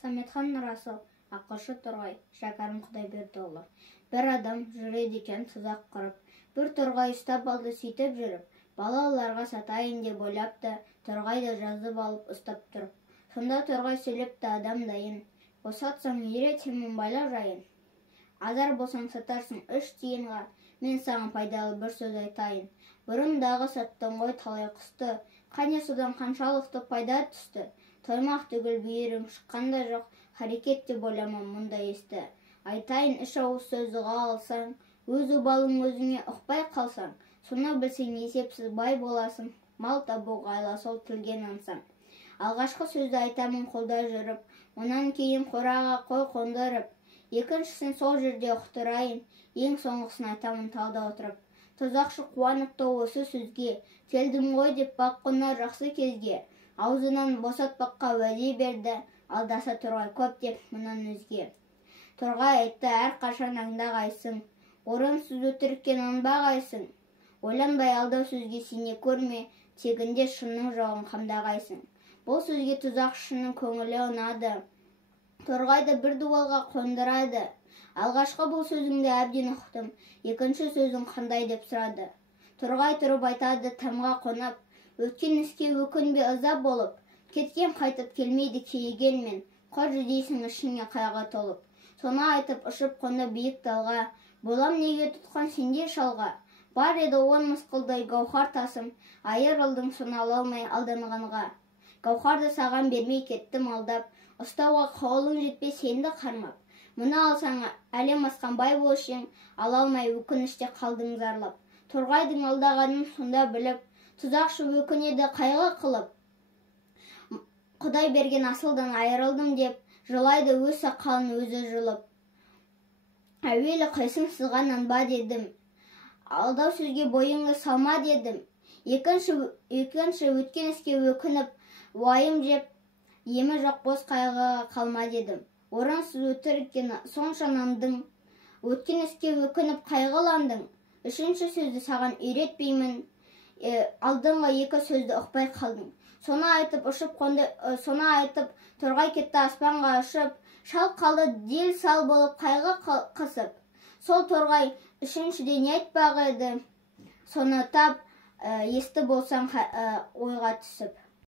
Саметхан Нұрасыл, ақылшы Торғай, Шәкәрім Құдайбердіұлы. Бір адам жүреді екен тұзақ құрып, бір торғай ұстап алды сөйтіп жүріп, балаларға сатайын деп ойлапты, торғайды жазып алып ұстап тұрып. Сонда торғай сөйлепті адам дайын, босатсаң үйретемін байлау жайын. Азар болсаң сатарсың 3 тиынға, мен саған пайдалы бір сөз айтайын. Бұрындағы саттың ғой талай құсты, қане содан қаншалықты пайда түсті. Тоймақ түгіл бүйірің шыққанда жоқ, харекет деп ойламам мұнда есті. Айтайын 3 ауыз сөз ұға алсаң, өз обалың өзіңе ұқпай қалсаң, соны білсең есепсіз бай боласың, мал табуға айла сол тілге нансаң. Алғашқы сөзді айтамын қолда жүріп, онан кейін қораға қой қондырып, екіншісін сол жерде ұқтырайын, ең соңғысын айтамын тауда отырып. Тұзақшы қуаныпты осы сөзге, келдім ғой деп бақ қонар жақсы кезге. Аузынан босатпаққа уәде берді, алдаса Торғай көп деп мұнан өзге. Торғай айтты әрқашан аңдағайсың, орынсыз өтірікке нанбағайсың. Ойланбай алдау сөзге сене көрме, тегінде шынның жоғын қамдағайсың. Бұл сөзге тұзақшының көңілі ұнады, Торғайды бір дуалға қондырады. Алғашқы бұл сөзіңді әбден ұқтым, екінші сөзің қандай деп сұрады. Торғай тұрып айтады тамға қонап, өткен іске өкінбе ыза болып, кеткен қайтып келмейді кейігенмен, қор жүдейсің ішіңе қайғы толып. Соны айтып ұшып қонды биік талға, болам неге тұтқан сендей шалға. Бар еді 10 мысқылдай гауһар тасым, айырылдың соны ала алмай алданғанға. Гауһарды саған бермей кеттім алдап, ұстауға қолың жетпес енді қармап. Мұны алсаң әлем асқан бай болшың, ала алмай өкініште қалдың зарлап. Торғайдың алдағанын сонда біліп, тұзақшы өкінеді қайғы қылып. Құдай берген асылдан айырылдым деп, жылайды өз сақалын өзі жұлып. Әуелі қайсың сызғаннан ба дедім, алдау сөзге бойыңды салма дедім. Екінші өткен іске өкініп, уайым жеп, емі жоқ бос қайғыға қалма дедім. Орынсыз өтіріккен сонша нандың, өткен іске өкініп қайғыландың. Үшінші сөзді саған үйретпеймін, алдыңғы 2 сөзді ұқпай қалдың. Соны айтып ұшып қонды, соны айтып Торғай кетті аспанға ұшып, шал қалды дел сал болып қайғы қысып. Сол Торғай үшіншіде не айтпақ еді, соны тап, есті болсаң ойға түсіп.